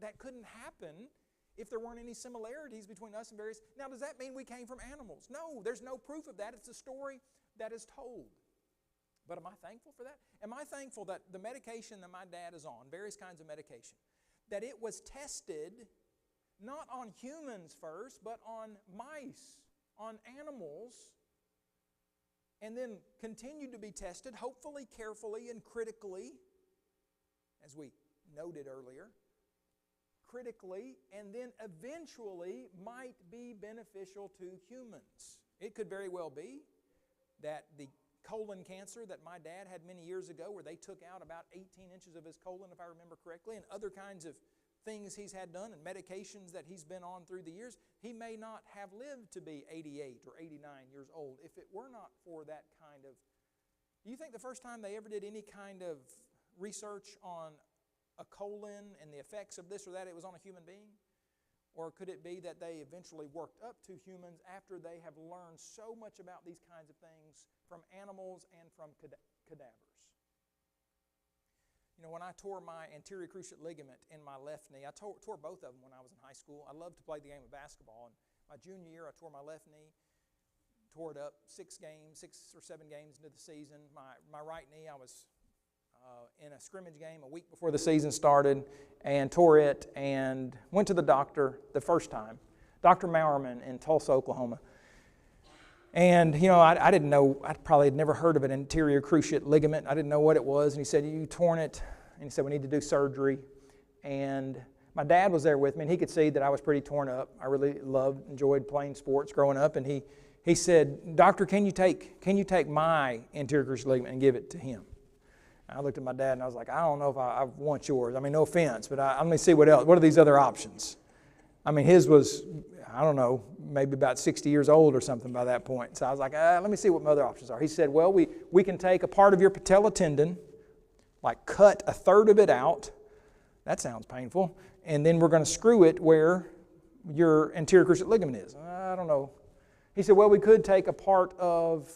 that couldn't happen if there weren't any similarities between us and various. Now, does that mean we came from animals? No, there's no proof of that. It's a story that is told. But am I thankful for that? Am I thankful that the medication that my dad is on, various kinds of medication, that it was tested not on humans first, but on mice, on animals, and then continued to be tested, hopefully carefully and critically, as we noted earlier, critically, and then eventually might be beneficial to humans. It could very well be that the colon cancer that my dad had many years ago, where they took out about 18 inches of his colon, if I remember correctly, and other kinds of things he's had done and medications that he's been on through the years, he may not have lived to be 88 or 89 years old if it were not for that kind of... Do you think the first time they ever did any kind of research on a colon and the effects of this or that, it was on a human being? Or could it be that they eventually worked up to humans after they have learned so much about these kinds of things from animals and from cadavers? When I tore my anterior cruciate ligament in my left knee, I tore both of them when I was in high school. I loved to play the game of basketball. And my junior year, I tore my left knee, tore it up 6 or 7 games into the season. My right knee, I was in a scrimmage game a week before the season started and tore it and went to the doctor the first time, Dr. Mowerman in Tulsa, Oklahoma. And, I didn't know, I probably had never heard of an anterior cruciate ligament. I didn't know what it was. And he said, you torn it. And he said, we need to do surgery. And my dad was there with me, and he could see that I was pretty torn up. I really enjoyed playing sports growing up. And he said, Doctor, can you take my anterior cruciate ligament and give it to him? I looked at my dad and I was like, I don't know if I want yours. No offense, but let me see what else. What are these other options? His was, I don't know, maybe about 60 years old or something by that point. So I was like, let me see what my other options are. He said, well, we can take a part of your patella tendon, like cut a third of it out. That sounds painful. And then we're going to screw it where your anterior cruciate ligament is. I don't know. He said, well, we could take a part of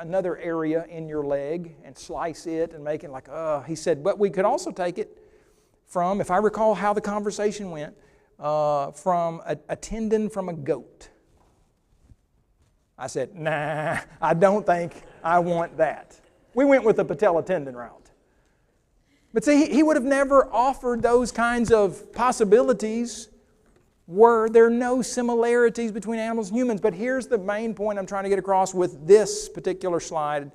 another area in your leg and slice it and make it like, he said, but we could also take it from, if I recall how the conversation went, from a tendon from a goat. I said, nah, I don't think I want that. We went with the patella tendon route. But see, he would have never offered those kinds of possibilities were there no similarities between animals and humans. But here's the main point I'm trying to get across with this particular slide,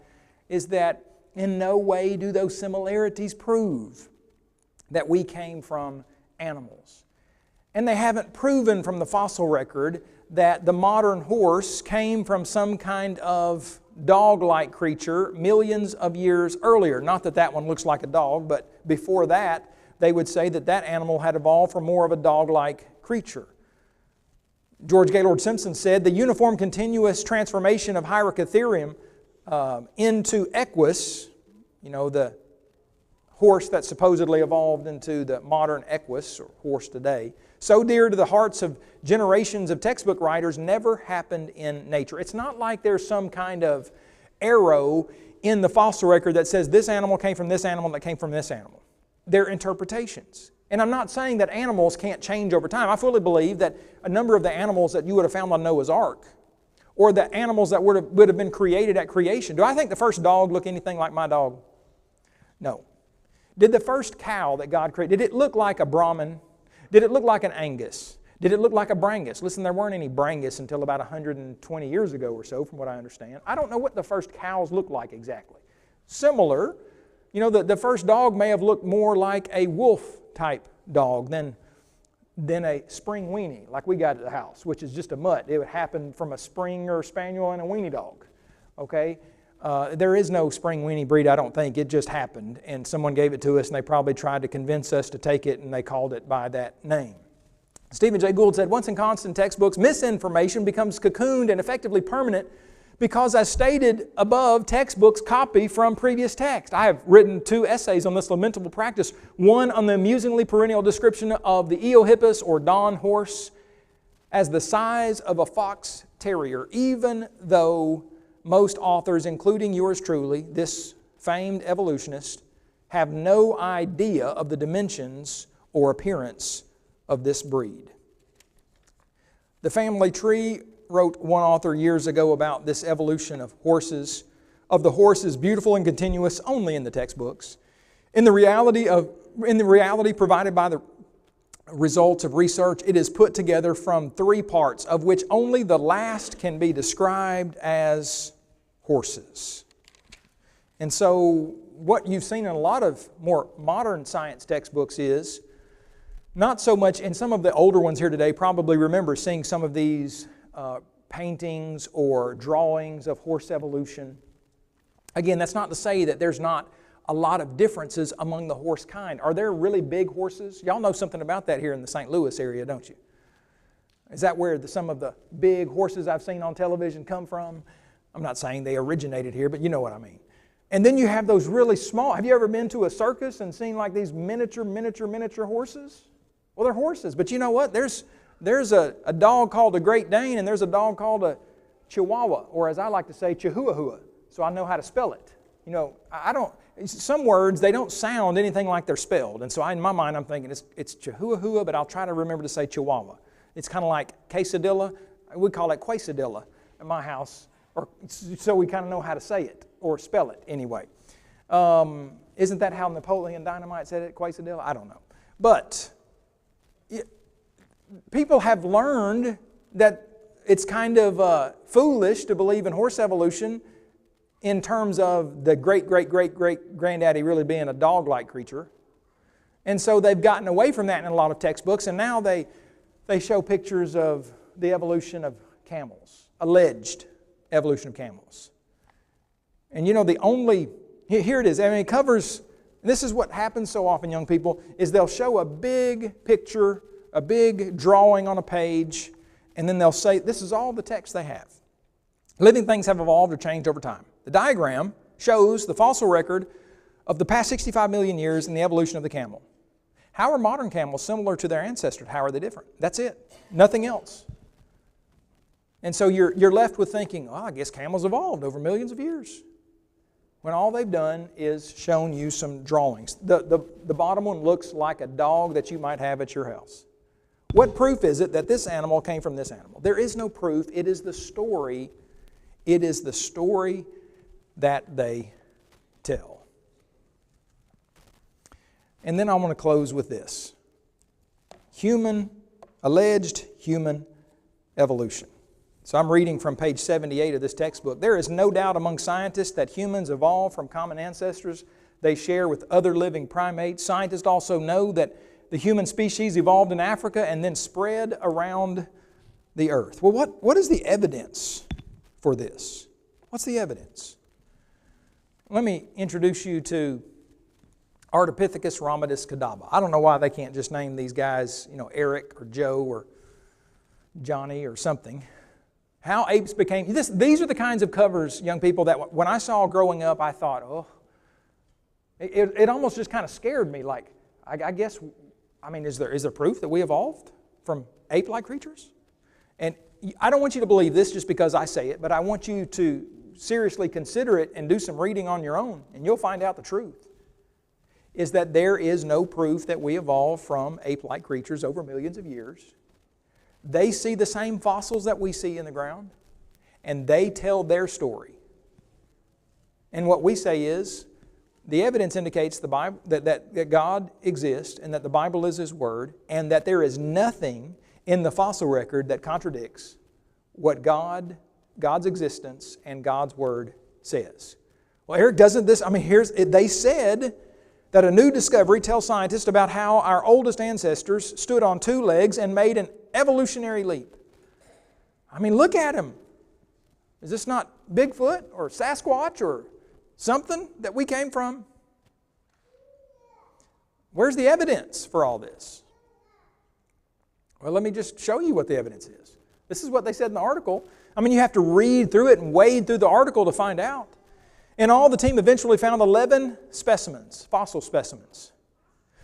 is that in no way do those similarities prove that we came from animals. And they haven't proven from the fossil record that the modern horse came from some kind of dog-like creature millions of years earlier. Not that that one looks like a dog, but before that, they would say that that animal had evolved from more of a dog-like creature. George Gaylord Simpson said, the uniform continuous transformation of Hyracotherium into Equus, the horse that supposedly evolved into the modern Equus, or horse today, so dear to the hearts of generations of textbook writers, never happened in nature. It's not like there's some kind of arrow in the fossil record that says this animal came from this animal that came from this animal. They're interpretations. And I'm not saying that animals can't change over time. I fully believe that a number of the animals that you would have found on Noah's Ark, or the animals that would have been created at creation. Do I think the first dog looked anything like my dog? No. Did the first cow that God created, did it look like a Brahman? Did it look like an Angus? Did it look like a Brangus? Listen, there weren't any Brangus until about 120 years ago or so, from what I understand. I don't know what the first cows looked like exactly. Similar, the first dog may have looked more like a wolf-type dog than a spring weenie, like we got at the house, which is just a mutt. It would happen from a Springer Spaniel and a weenie dog. Okay? There is no spring weenie breed, I don't think. It just happened, and someone gave it to us, and they probably tried to convince us to take it, and they called it by that name. Stephen Jay Gould said, once in constant textbooks, misinformation becomes cocooned and effectively permanent because, as stated above, textbooks copy from previous text. I have written 2 essays on this lamentable practice. One on the amusingly perennial description of the Eohippus, or Don horse, as the size of a fox terrier, even though most authors, including yours truly, this famed evolutionist, have no idea of the dimensions or appearance of this breed. The Family Tree wrote one author years ago about this evolution of horses, of the horse is beautiful and continuous only in the textbooks. In the reality provided by the results of research, it is put together from 3 parts, of which only the last can be described as horses. And so what you've seen in a lot of more modern science textbooks is not so much, and some of the older ones here today probably remember seeing some of these paintings or drawings of horse evolution. Again, that's not to say that there's not a lot of differences among the horse kind. Are there really big horses? Y'all know something about that here in the St. Louis area, don't you? Is that where some of the big horses I've seen on television come from? I'm not saying they originated here, but you know what I mean. And then you have those really small. Have you ever been to a circus and seen like these miniature horses? Well, they're horses, but you know what? There's a dog called a Great Dane, and there's a dog called a Chihuahua, or as I like to say, Chihuahua. So I know how to spell it. Some words, they don't sound anything like they're spelled. And so in my mind, I'm thinking it's Chihuahua, but I'll try to remember to say Chihuahua. It's kind of like quesadilla. We call it quesadilla at my house, or so we kind of know how to say it, or spell it anyway. Isn't that how Napoleon Dynamite said it, quesadilla? I don't know. But people have learned that it's kind of foolish to believe in horse evolution in terms of the great-great-great-great-granddaddy really being a dog-like creature. And so they've gotten away from that in a lot of textbooks, and now they show pictures of the evolution of camels, alleged evolution of camels. And here it is. I mean, it covers, and this is what happens so often, young people, is they'll show a big picture, a big drawing on a page, and then they'll say, this is all the text they have. Living things have evolved or changed over time. The diagram shows the fossil record of the past 65 million years in the evolution of the camel. How are modern camels similar to their ancestors? How are they different? That's it. Nothing else. And so you're left with thinking, I guess camels evolved over millions of years. When all they've done is shown you some drawings. The bottom one looks like a dog that you might have at your house. What proof is it that this animal came from this animal? There is no proof. It is the story. It is the story that they tell. And then I want to close with this. Alleged human evolution. So I'm reading from page 78 of this textbook. There is no doubt among scientists that humans evolved from common ancestors they share with other living primates. Scientists also know that the human species evolved in Africa and then spread around the earth. Well, what is the evidence for this? What's the evidence? Let me introduce you to Ardipithecus rhamidus cadaba. I don't know why they can't just name these guys, Eric or Joe or Johnny or something. How apes became... These are the kinds of covers, young people, that when I saw growing up, I thought, oh... It almost just kind of scared me. Like, I guess... I mean, is there proof that we evolved from ape-like creatures? And I don't want you to believe this just because I say it, but I want you to seriously consider it and do some reading on your own, and you'll find out the truth. Is that there is no proof that we evolved from ape-like creatures over millions of years. They see the same fossils that we see in the ground, and they tell their story. And what we say is, the evidence indicates the Bible, that God exists and that the Bible is His Word, and that there is nothing in the fossil record that contradicts what God's existence and God's Word says. Well, Eric, doesn't this... I mean, they said that a new discovery tells scientists about how our oldest ancestors stood on two legs and made an evolutionary leap. I mean, look at him. Is this not Bigfoot or Sasquatch or something that we came from? Where's the evidence for all this? Well, let me just show you what the evidence is. This is what they said in the article. I mean, you have to read through it and wade through the article to find out. In all, the team eventually found 11 specimens, fossil specimens,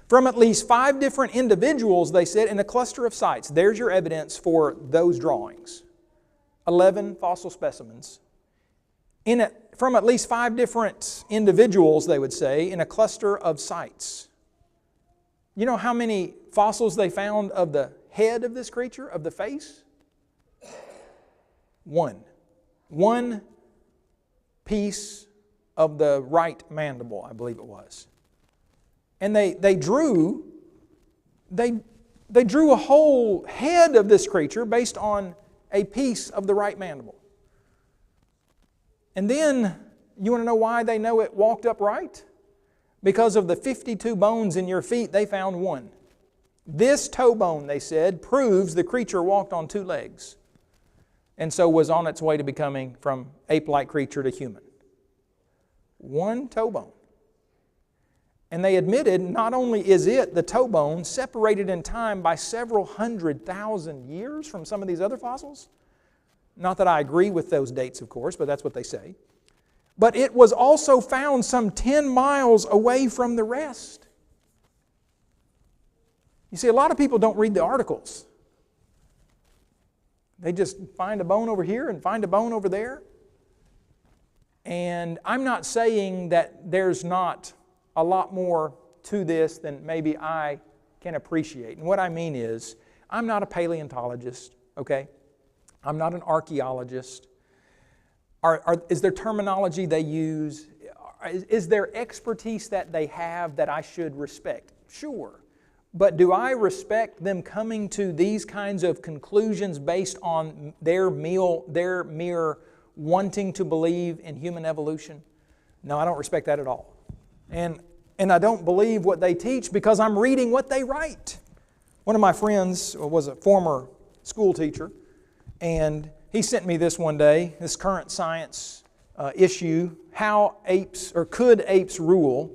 from at least 5 different individuals, they said, in a cluster of sites. There's your evidence for those drawings. 11 fossil specimens from at least 5 different individuals, they would say, in a cluster of sites. You know how many fossils they found of the head of this creature, of the face? 1. 1 piece of the right mandible, I believe it was. And they drew a whole head of this creature based on a piece of the right mandible. And then, you want to know why they know it walked upright? Because of the 52 bones in your feet, they found 1. This toe bone, they said, proves the creature walked on 2 legs, and so was on its way to becoming from ape-like creature to human. 1 toe bone. And they admitted not only is it, the toe bone, separated in time by several 100,000 years from some of these other fossils. Not that I agree with those dates, of course, but that's what they say. But it was also found some 10 miles away from the rest. You see, a lot of people don't read the articles. They just find a bone over here and find a bone over there. And I'm not saying that there's not a lot more to this than maybe I can appreciate. And what I mean is, I'm not a paleontologist, okay? I'm not an archaeologist. Is there terminology they use? Is there expertise that they have that I should respect? Sure. But do I respect them coming to these kinds of conclusions based on their mere wanting to believe in human evolution? No, I don't respect that at all. And I don't believe what they teach because I'm reading what they write. One of my friends was a former school teacher, and he sent me this one day, this current science issue, How Apes, or Could Apes Rule?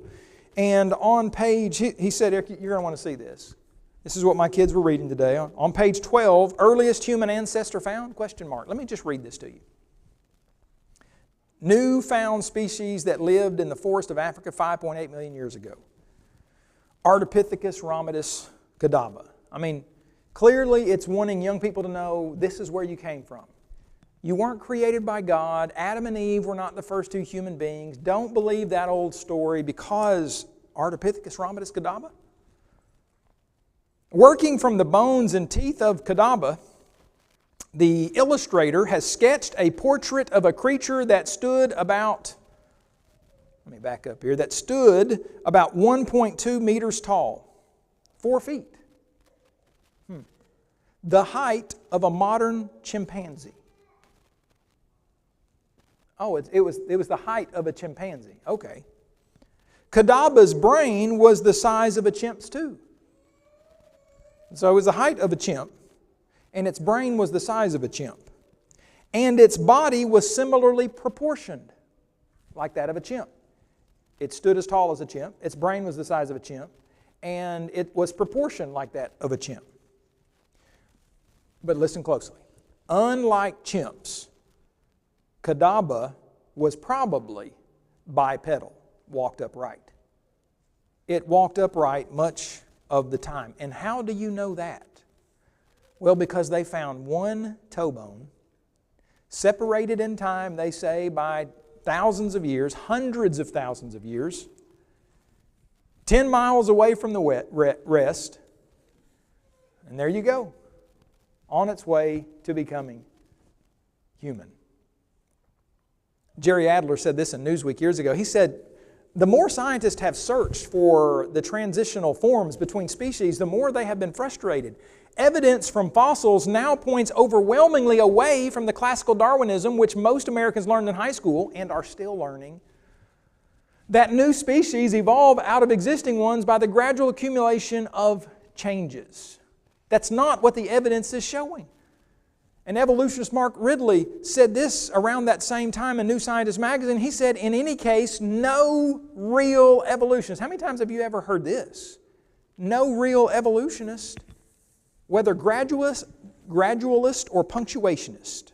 And on page, he said, Eric, you're going to want to see this. This is what my kids were reading today. On page 12, earliest human ancestor found? Question mark. Let me just read this to you. New found species that lived in the forest of Africa 5.8 million years ago. Ardipithecus rhamidus cadaba. I mean, clearly it's wanting young people to know this is where you came from. You weren't created by God. Adam and Eve were not the first 2 human beings. Don't believe that old story because Ardipithecus rhamidus cadaba. Working from the bones and teeth of cadaba, the illustrator has sketched a portrait of a creature that stood about, let me back up here, that stood about 1.2 meters tall, 4 feet. The height of a modern chimpanzee. Oh, it was the height of a chimpanzee. Okay. Kadaba's brain was the size of a chimp's too. So it was the height of a chimp, and its brain was the size of a chimp. And its body was similarly proportioned, like that of a chimp. It stood as tall as a chimp, its brain was the size of a chimp, and it was proportioned like that of a chimp. But listen closely. Unlike chimps, Kadaba was probably bipedal, walked upright. It walked upright much of the time. And how do you know that? Well, because they found one toe bone, separated in time, they say, by thousands of years, hundreds of thousands of years, 10 miles away from the rest, and there you go, on its way to becoming human. Jerry Adler said this in Newsweek years ago. He said, the more scientists have searched for the transitional forms between species, the more they have been frustrated. Evidence from fossils now points overwhelmingly away from the classical Darwinism, which most Americans learned in high school and are still learning, that new species evolve out of existing ones by the gradual accumulation of changes. That's not what the evidence is showing. And evolutionist Mark Ridley said this around that same time in New Scientist magazine. He said, in any case, no real evolutionist. How many times have you ever heard this? No real evolutionist, whether gradualist or punctuationist,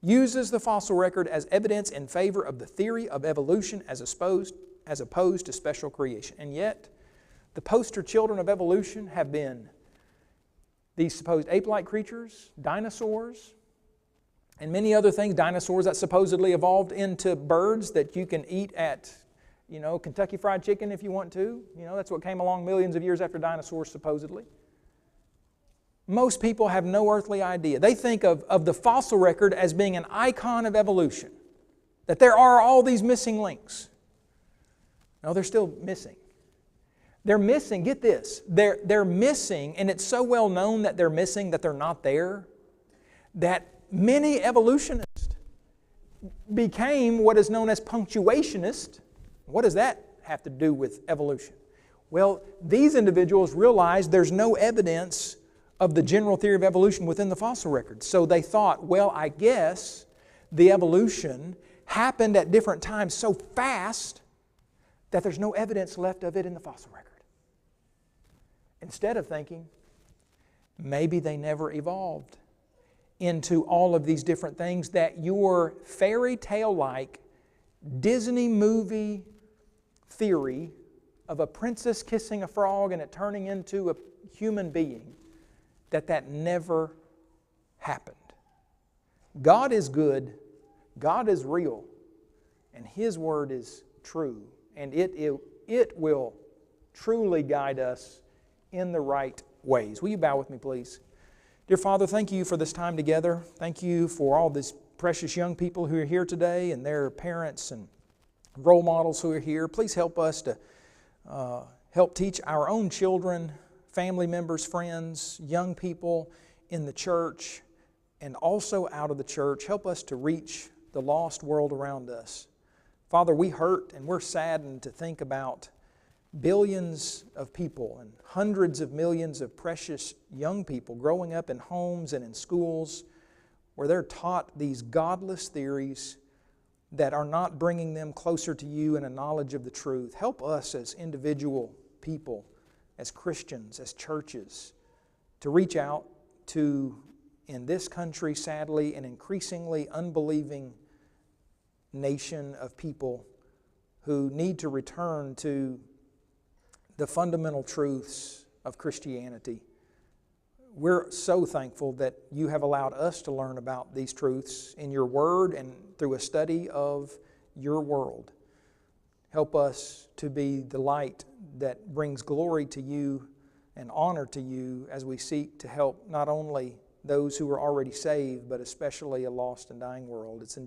uses the fossil record as evidence in favor of the theory of evolution as opposed to special creation. And yet, the poster children of evolution have been these supposed ape-like creatures, dinosaurs, and many other things. Dinosaurs that supposedly evolved into birds that you can eat at, Kentucky Fried Chicken if you want to. That's what came along millions of years after dinosaurs, supposedly. Most people have no earthly idea. They think of the fossil record as being an icon of evolution, that there are all these missing links. No, they're still missing. They're missing, get this, they're missing, and it's so well known that they're missing, that they're not there, that many evolutionists became what is known as punctuationists. What does that have to do with evolution? Well, these individuals realized there's no evidence of the general theory of evolution within the fossil record. So they thought, well, I guess the evolution happened at different times so fast that there's no evidence left of it in the fossil record. Instead of thinking, maybe they never evolved into all of these different things that your fairy tale-like Disney movie theory of a princess kissing a frog and it turning into a human being, that never happened. God is good, God is real, and His Word is true, and it will truly guide us in the right ways. Will you bow with me, please? Dear Father, thank you for this time together. Thank you for all these precious young people who are here today and their parents and role models who are here. Please help us to help teach our own children, family members, friends, young people in the church and also out of the church. Help us to reach the lost world around us. Father, we hurt and we're saddened to think about billions of people and hundreds of millions of precious young people growing up in homes and in schools where they're taught these godless theories that are not bringing them closer to you in a knowledge of the truth. Help us as individual people, as Christians, as churches, to reach out to, in this country, sadly, an increasingly unbelieving nation of people who need to return to the fundamental truths of Christianity. We're so thankful that you have allowed us to learn about these truths in your Word and through a study of your world. Help us to be the light that brings glory to you and honor to you as we seek to help not only those who are already saved, but especially a lost and dying world. It's in Jesus'